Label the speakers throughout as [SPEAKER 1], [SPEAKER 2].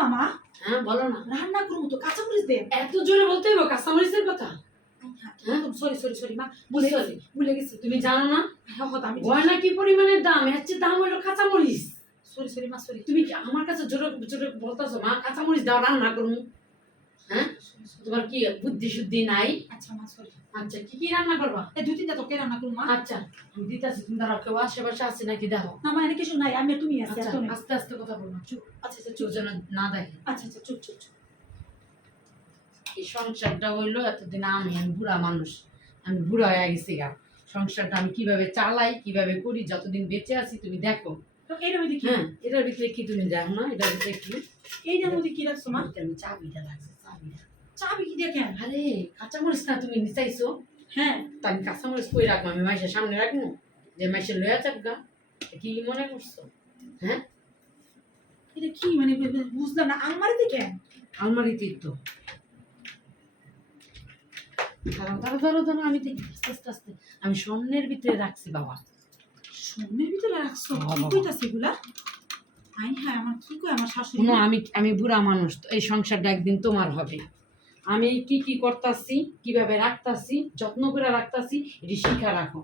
[SPEAKER 1] মামা।
[SPEAKER 2] হ্যাঁ বলো না।
[SPEAKER 1] রান্না করব তো কাঁচামরিচ দে।
[SPEAKER 2] এত জোরে বলতে হইব কাঁচামরিচের কথা?
[SPEAKER 1] সরি সরি সরি মা ভুলে গেছি ভুলে গেছি।
[SPEAKER 2] তুমি জানো না?
[SPEAKER 1] হ্যাঁ কথা আমি
[SPEAKER 2] গয়না কি পরিমাণে দাম? হচ্ছে দাম হলো কাঁচামরিচ।
[SPEAKER 1] সরি সরি মা সরি
[SPEAKER 2] তুমি কি আমার কাছে জোরে জোরে বলতেছো মা কাঁচামরিচ দাও রান্না করুন হ্যাঁ? তোমার কি বুদ্ধি শুদ্ধি নাই?
[SPEAKER 1] আচ্ছা মা সরি
[SPEAKER 2] আচ্ছা কি কি রান্না করবা?
[SPEAKER 1] এই দুই তিনটা তোকে রান্না করব মা।
[SPEAKER 2] আচ্ছা আমি দিতেছি তুমি দাঁড়াও কেউ আশেপাশে আছে নাকি
[SPEAKER 1] না মা এনে কিছু নাই আমি তুমি আছি
[SPEAKER 2] আচ্ছা আস্তে আস্তে কথা চুপ।
[SPEAKER 1] আচ্ছা আচ্ছা চুপ।
[SPEAKER 2] যেন না দেখে।
[SPEAKER 1] আচ্ছা আচ্ছা চুপ চুপ চুপ।
[SPEAKER 2] এই সংসারটা হইল এতদিন আমি আমি বুড়া মানুষ আমি বুড়া হয়ে গেছি গা। সংসারটা আমি কীভাবে চালাই কীভাবে করি যতদিন বেঁচে আছি তুমি দেখো।
[SPEAKER 1] মধ্যে কি?
[SPEAKER 2] হ্যাঁ এটার ভিতরে কি তুমি দেখো না এটার ভিতরে কি?
[SPEAKER 1] এইটার মধ্যে কি রাখছো মা?
[SPEAKER 2] আমি চাবিটা লাগছে চাবিটা।
[SPEAKER 1] চাবি কি দেখেন।
[SPEAKER 2] আরে কাঁচামরিচ না তুমি চাইছো?
[SPEAKER 1] হ্যাঁ।
[SPEAKER 2] তা আমি কাঁচামরিচ কই রাখব? আমি মাইসের সামনে রাখব? যে মাইসের লয়া চাপগা। কি মনে করছ? হ্যাঁ?
[SPEAKER 1] এটা কি মানে বুঝলাম না। আলমারি দেখেন
[SPEAKER 2] আলমারিতেই তো। দাঁড়াও দাঁড়াও দাঁড়াও দাঁড়াও আমি দেখি। আস্তে আস্তে আস্তে। আমি স্বর্ণের ভিতরে রাখছি বাবা।
[SPEAKER 1] স্বর্ণের ভিতরে রাখছো? কি কইতাছে এগুলা? আই হ্যাঁ আমার কি কই আমার শাশুড়ি
[SPEAKER 2] আমি আমি বুড়া মানুষ তো এই সংসারটা একদিন তোমার হবে। আমি কি কি করতাছি কীভাবে রাখতাছি যত্ন করে রাখতাছি এটি শিখা রাখো।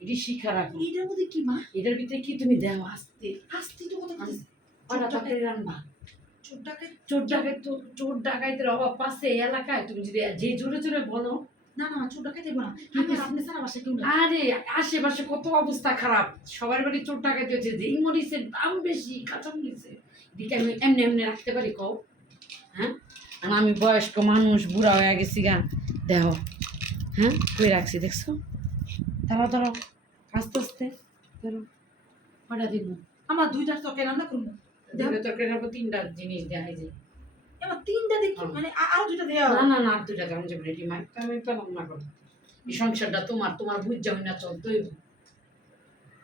[SPEAKER 2] এটি শিখা রাখো।
[SPEAKER 1] এইটার মধ্যে কি মা?
[SPEAKER 2] এটার ভিতরে কি তুমি দেও? আস্তে
[SPEAKER 1] আস্তে তো কথা
[SPEAKER 2] রান্না?
[SPEAKER 1] চোর ডাকাত?
[SPEAKER 2] চোর ডাকাত তো চোর ডাকাইতের অভাব এই এলাকায়। তুমি যদি যে জোরে জোরে বলো।
[SPEAKER 1] না না চোর ডাকাত দেবো না আমি আপনি সারা বাসা কেউ
[SPEAKER 2] আরে আশেপাশে কত অবস্থা খারাপ। সবার বাড়ি চোর হচ্ছে যে মরিচের দাম বেশি কাঁচা মরিচের এদিকে আমি এমনি এমনি রাখতে পারি কও। হ্যাঁ? আর আমি বয়স্ক মানুষ বুড়া হয়ে গেছি গা। দেহ হ্যাঁ? কই রাখছি দেখছ? দাঁড়াও দাঁড়াও। আস্তে আস্তে ধরো। কটা দিব
[SPEAKER 1] আমার দুইটা তরকারি রান্না করব
[SPEAKER 2] রাখব তিনটা জিনিস দেখাই যায়
[SPEAKER 1] এবার তিনটা দেখি
[SPEAKER 2] হ্যাঁ।
[SPEAKER 1] মানে আরও দুইটা দেওয়া
[SPEAKER 2] না না না আর দুইটা কারণ যে রেডি আমি পেলাম না এই সংসারটা তোমার তোমার বুঝ যাবে না চলতোই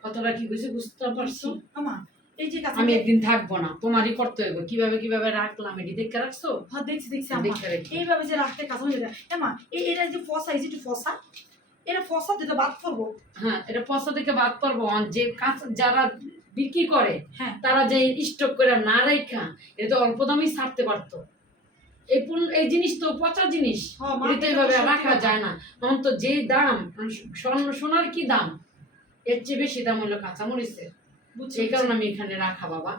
[SPEAKER 2] কতটা কি হয়েছে বুঝতে পারছ?
[SPEAKER 1] আমা এই যে কাছে
[SPEAKER 2] আমি একদিন থাকব না তোমারই করতে হইব কীভাবে কীভাবে রাখলাম এটি দেখে রাখছো?
[SPEAKER 1] হ্যাঁ দেখছি দেখছি এইভাবে যে রাখতে কাজ হয়ে যায়। এটা যে ফসা এই যে ফসা এটা ফসা দিতে বাদ করব
[SPEAKER 2] হ্যাঁ এটা পয়সা থেকে বাদ আর যে যারা বিক্রি করে
[SPEAKER 1] হ্যাঁ।
[SPEAKER 2] তারা যে স্টক করে না রেখা এটা তো অল্প দামেই ছাড়তে পারতো। এই এই জিনিস তো পচা জিনিস।
[SPEAKER 1] হ্যাঁ,
[SPEAKER 2] এটা এইভাবে রাখা যায় না। তখন তো যে দাম স্বর্ণ সোনার কি দাম? এর চেয়ে বেশি দাম হলো কাঁচামরিচের। সেই কারণে আমি এখানে রাখা বাবা।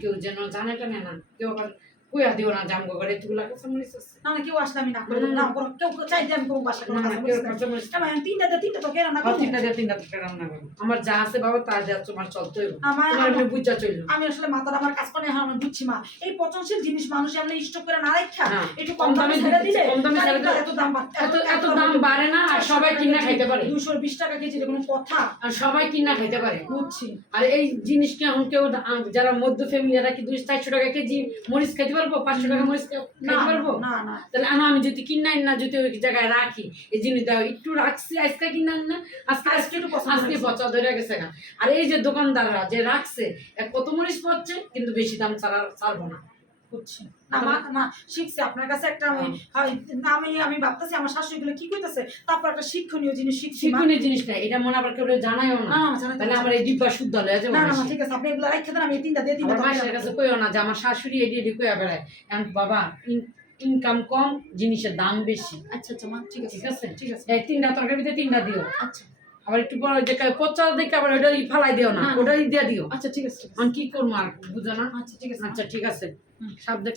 [SPEAKER 2] কেউ যেন জানে টানে না। কেউ আবার কুয়া দিও না জামগো করে এতগুলা কাঁচামরিচ আছে।
[SPEAKER 1] না না কেউ আসলে আমি না করব।
[SPEAKER 2] না, না।
[SPEAKER 1] না কেউ চাই দিয়ে আমি কোনো বাসা কোনো
[SPEAKER 2] না না
[SPEAKER 1] কাজ
[SPEAKER 2] কেউ
[SPEAKER 1] করব না। আমি তিনটা দিয়ে তিনটা তরকারি রান্না
[SPEAKER 2] আর
[SPEAKER 1] করব।
[SPEAKER 2] তিনটা দিয়ে তিনটা থেকে রান্না করব। আমার যা আছে বাবা তা যা তোমার চলতে হইব
[SPEAKER 1] আমার
[SPEAKER 2] বুঝা চলল
[SPEAKER 1] আমি আসলে মাথার আমার কাজ করে আমি বুঝছি মা। এই পচনশীল জিনিস মানুষ আমরা স্টক করে না রাখা
[SPEAKER 2] হ্যাঁ,
[SPEAKER 1] একটু
[SPEAKER 2] কম
[SPEAKER 1] দামে ছেড়ে দিলে
[SPEAKER 2] কম দামে ছেড়ে দিলে-
[SPEAKER 1] এত দাম
[SPEAKER 2] এত এত দাম বাড়ে। না আর সবাই কিনা খাইতে পারে।
[SPEAKER 1] দুশো বিশ টাকা কেজি কোনো কথা।
[SPEAKER 2] আর সবাই কিনা খাইতে পারে।
[SPEAKER 1] বুঝছি।
[SPEAKER 2] আর এই জিনিসটা এখন কেউ যারা মধ্য ফ্যামিলি যারা কি দুই চারশো টাকা কেজি মরিচ খাইতে পারব? পাঁচশো টাকা মরিচ
[SPEAKER 1] না
[SPEAKER 2] খাইতে পারব?
[SPEAKER 1] না না।
[SPEAKER 2] তাহলে আমি আমি যদি কিনাই না যদি ওই জায়গায় রাখি। এই জিনিস দাও একটু রাখছি আজকে কিনাই না আজকে
[SPEAKER 1] আজকে একটু
[SPEAKER 2] আজকে
[SPEAKER 1] বচা
[SPEAKER 2] পচা ধরে গেছে না আর এই যে দোকানদাররা যে রাখছে কত মরিচ পড়ছে কিন্তু বেশি দাম ছাড়া ছাড়বো না।
[SPEAKER 1] বুঝছি না মা মা শিখছি। আপনার কাছে একটা আমি আমি আমি ভাবতেছি আমার শাশুড়ি গুলো কি তারপর একটা শিক্ষণীয় জিনিস শিখছি
[SPEAKER 2] জিনিসটা এটা মনে আবার কেউ
[SPEAKER 1] না।
[SPEAKER 2] তাহলে আমার এই ডিব্বা শুদ্ধ হয়ে যাবে
[SPEAKER 1] না না ঠিক আছে আপনি এগুলো দেন আমি তিনটা দিয়ে তিনটা
[SPEAKER 2] আমার কাছে কইও না যে আমার শাশুড়ি এডি এডি কইয়া বেড়ায়। কারণ বাবা ইনকাম কম জিনিসের দাম বেশি।
[SPEAKER 1] আচ্ছা আচ্ছা মা ঠিক আছে।
[SPEAKER 2] ঠিক আছে?
[SPEAKER 1] ঠিক আছে।
[SPEAKER 2] তিনটা তরকারি ভিতরে তিনটা দিও।
[SPEAKER 1] আচ্ছা।
[SPEAKER 2] আবার একটু বড় যে পচা দেখে আবার ওটা ফালাই দিও না
[SPEAKER 1] না।
[SPEAKER 2] ওটাই দিয়ে দিও।
[SPEAKER 1] আচ্ছা ঠিক আছে
[SPEAKER 2] আমি কি করব আর বুঝো না?
[SPEAKER 1] আচ্ছা ঠিক আছে।
[SPEAKER 2] আচ্ছা ঠিক আছে। সাবধানে